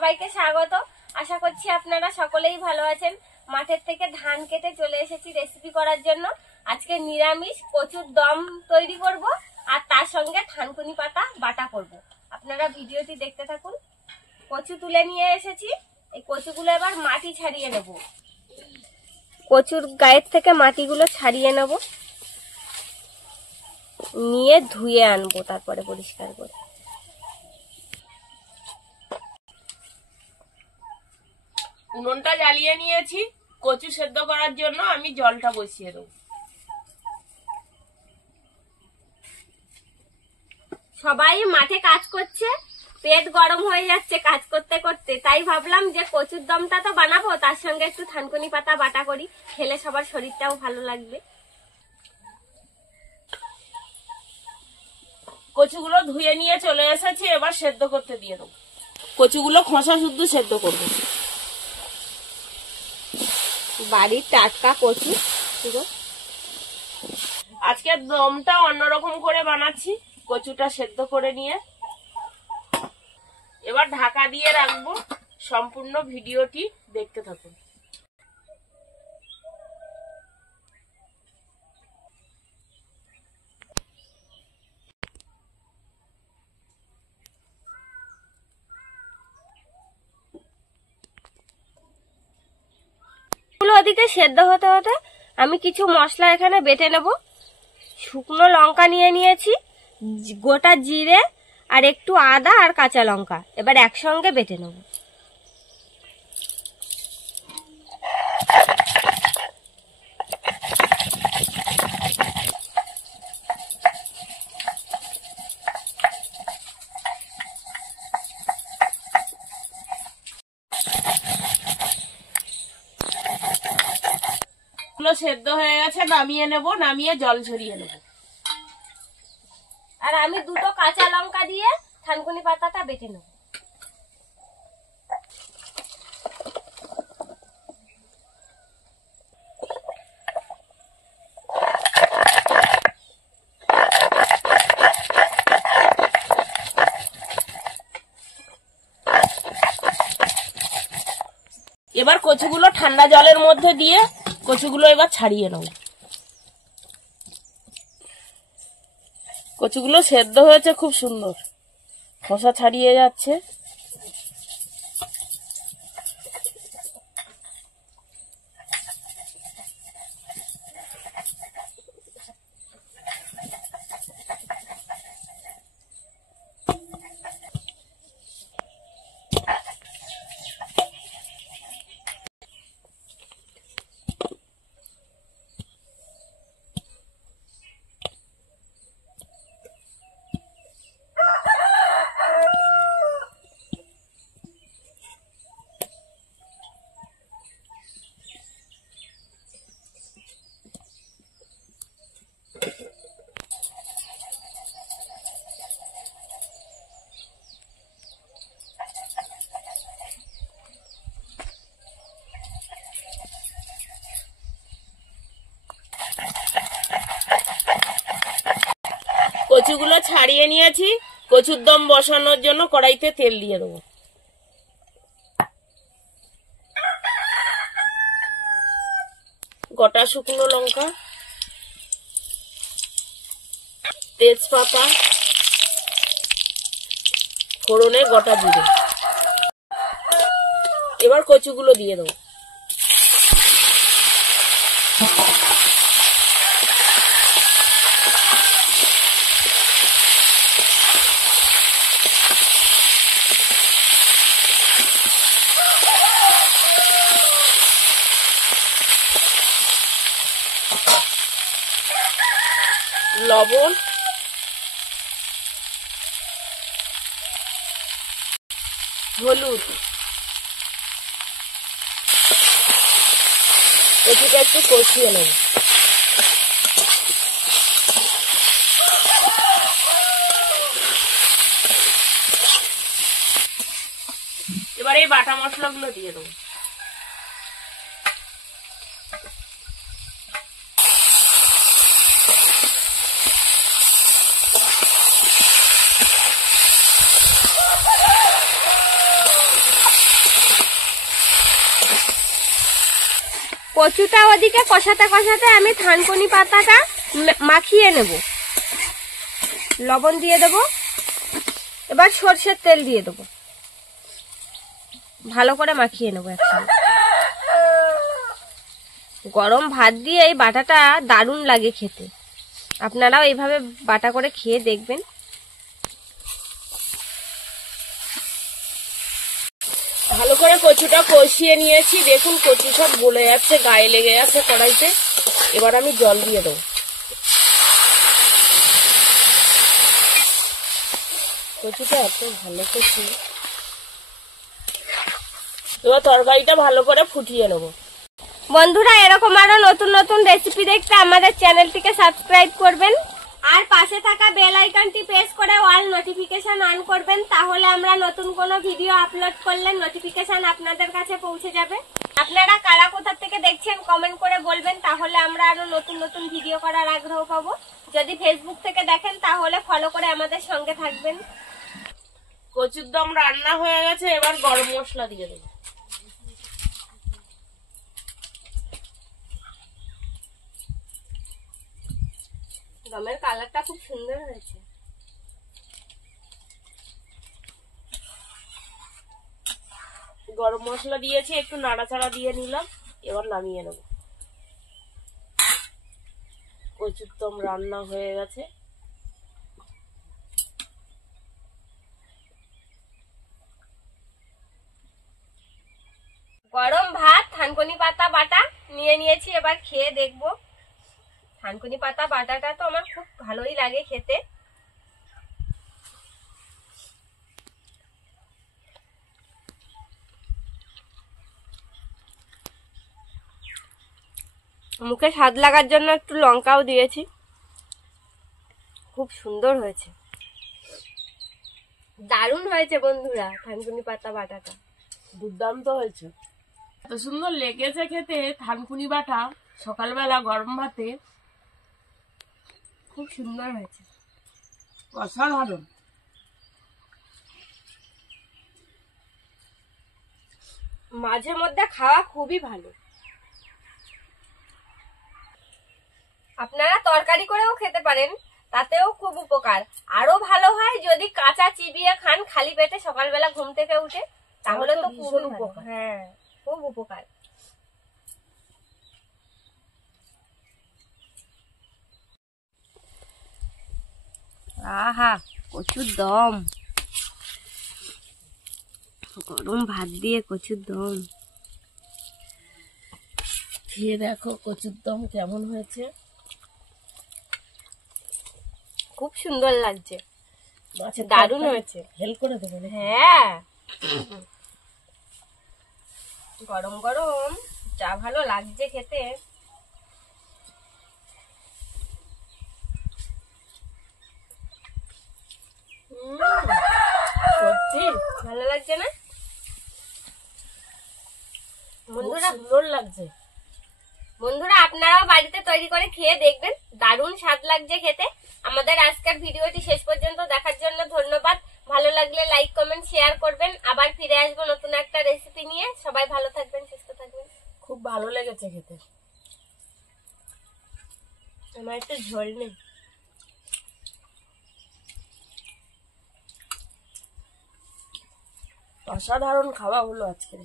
সবাইকে স্বাগত। আশা করছি আপনারা সকলেই ভালো আছেন। মাঠের থেকে ধান কেটে চলে এসেছি রেসিপি করার জন্য। আজকে নিরামিষ কচুর দম তৈরি করব আর তার সঙ্গে থানকুনি পাতা বাটা করব। আপনারা ভিডিওটি দেখতে থাকুন। কচু তুলে নিয়ে এসেছি, এই কচুগুলো এবার মাটি ছাড়িয়ে নেব। কচুর গায়ের থেকে মাটিগুলো ছাড়িয়ে নেব, নিয়ে ধুয়ে আনবো তারপরে পরিষ্কার করে। উনুনটা জ্বালিয়ে নিয়েছি, কচু সেদ্ধ করার জন্য আমি জলটা বসিয়ে দেবো। সবাই মাঠে কাজ করছে, পেট গরম হয়ে যাচ্ছে কাজ করতে করতে, তাই ভাবলাম যে কচুর দমটা তো বানাবো, তার সঙ্গে একটু থানকুনি পাতা বাটা করি, খেলে সবার শরীরটাও ভালো লাগবে। কচুগুলো ধুয়ে নিয়ে চলে এসেছি, এবার সেদ্ধ করতে দিয়ে দেবো। কচুগুলো খোসা শুদ্ধ সেদ্ধ করবো। বাড়ির টাটকা কচু পুরো। আজকে দমটা অন্যরকম করে বানাচ্ছি, কচুটা সেদ্ধ করে নিয়ে এবার ঢাকা দিয়ে রাখবো। সম্পূর্ণ ভিডিওটি দেখতে থাকুন। ওদিকে সেদ্ধ হতে হতে আমি কিছু মশলা এখানে বেটে নেব। শুকনো লঙ্কা নিয়ে নিয়েছি, গোটা জিরে আর একটু আদা আর কাঁচা লঙ্কা, এবার একসঙ্গে বেটে নেব। সেদ্ধ হয়ে গেছে, নামিয়ে নেব। নামিয়ে জল ঝরিয়ে নেব। আর আমি দুটো কাঁচা লঙ্কা দিয়ে থানকুনি পাতাটা বেটে নেব। এবার কচুগুলো ঠান্ডা জলের মধ্যে দিয়ে কচুগুলো এবার ছাড়িয়ে নেব। কচুগুলো সেদ্ধ হয়েছে খুব সুন্দর, খোসা ছাড়িয়ে যাচ্ছে। কচুগুলো ছাড়িয়ে নিয়েছি, কচুর দম বসানোর জন্য কড়াইতে তেল দিয়ে দেবো। গোটা শুকনো লঙ্কা, তেজপাতা, ফোড়নে গোটা জিরে, এবার কচুগুলো দিয়ে দেবো। লবণ, হলুদ, কচুটা একটু কষিয়ে নেব। এবার এই বাটা মশলাগুলো দিয়ে দেবো। কচুটা ওদিকে কষাতে কষাতে আমি থানকুনি পাতাটা মাখিয়ে নেব। লবণ দিয়ে দেব, এবার সরষের তেল দিয়ে দেব, ভালো করে মাখিয়ে নেব একসঙ্গে। গরম ভাত দিয়ে এই বাটাটা দারুণ লাগে খেতে, আপনারাও এইভাবে বাটা করে খেয়ে দেখবেন। ভালো করে কচুটা কষিয়ে নিয়েছি, দেখুন কচু সব গলে যাচ্ছে, গায়ে লেগে যাচ্ছে কড়াইতে। এবার আমি জল দিয়ে দেবো। কচুটা এত ভালো কচু, এবার তরকারিটা ভালো করে ফুটিয়ে নেবো। বন্ধুরা, এরকম আরো নতুন নতুন রেসিপি দেখতে আমাদের চ্যানেলটিকে সাবস্ক্রাইব করবেন আর পাশে থাকা বেল আইকনটি প্রেস করে অল নোটিফিকেশন অন করবেন, তাহলে আমরা নতুন কোনো ভিডিও আপলোড করলে নোটিফিকেশন আপনাদের কাছে পৌঁছে যাবে। আপনারা কারা কোথা থেকে দেখছেন কমেন্ট করে বলবেন, তাহলে আমরা আরো নতুন নতুন ভিডিও করার আগ্রহ পাবো। যদি ফেসবুক থেকে দেখেন তাহলে ফলো করে আমাদের সঙ্গে থাকবেন। কচুর দম রান্না হয়ে গেছে, এবার গরম মশলা দিয়ে দেবো। দমের কালারটা খুব সুন্দর হয়েছে। গরম মশলা দিয়েছি, একটু নাড়াচাড়া দিয়ে নিলাম, এবার নামিয়ে নেব। কচুর দম রান্না হয়ে গেছে। গরম ভাত, থানকুনি পাতা বাটা নিয়ে নিয়েছি, এবার খেয়ে দেখবো। থানকুনি পাতা বাটাটা তো আমার খুব ভালোই লাগে খেতে। মুখে স্বাদ লাগার জন্য একটু লঙ্কাও দিয়েছি। খুব সুন্দর হয়েছে, দারুণ হয়েছে বন্ধুরা থানকুনি পাতা বাটাটা। দুর্দান্ত হয়েছে, এত সুন্দর লেগেছে খেতে থানকুনি বাটা সকালবেলা গরম ভাতে, খুব সুন্দর হয়েছে, অসাধারণ। মাঝে মধ্যে খাওয়া খুবই ভালো। আপনারা তরকারি করেও খেতে পারেন, তাতেও খুব উপকার। আরো ভালো হয় যদি কাঁচা চিবিয়ে খান খালি পেটে সকালবেলা ঘুম থেকে উঠে, তাহলে তো খুব উপকার। হ্যাঁ, খুব উপকার। আহা, কচুর দম, গরম ভাত দিয়ে কচুর দম। খেয়ে দেখো কচুর দম কেমন হয়েছে। খুব সুন্দর লাগছে, মাছের দারুণ হয়েছে। হেল্প করে দেবো। হ্যাঁ, গরম গরম যা ভালো লাগছে খেতে। সত্যি ভালো লাগছে না বন্ধুরা? সুন্দর লাগছে। বন্ধুরা, আপনারাও বাড়িতে তৈরি করে খেয়ে দেখবেন, দারুণ স্বাদ লাগছে খেতে। আমাদের আজকের ভিডিওটি শেষ পর্যন্ত দেখার জন্য ধন্যবাদ। ভালো লাগলে লাইক, কমেন্ট, শেয়ার করবেন। আবার ফিরে আসবো নতুন একটা রেসিপি নিয়ে। সবাই ভালো থাকবেন, সুস্থ থাকবেন। খুব ভালো লেগেছে খেতে। আমার একটু ঝোল নেই। অসাধারণ খাওয়া হলো আজকে।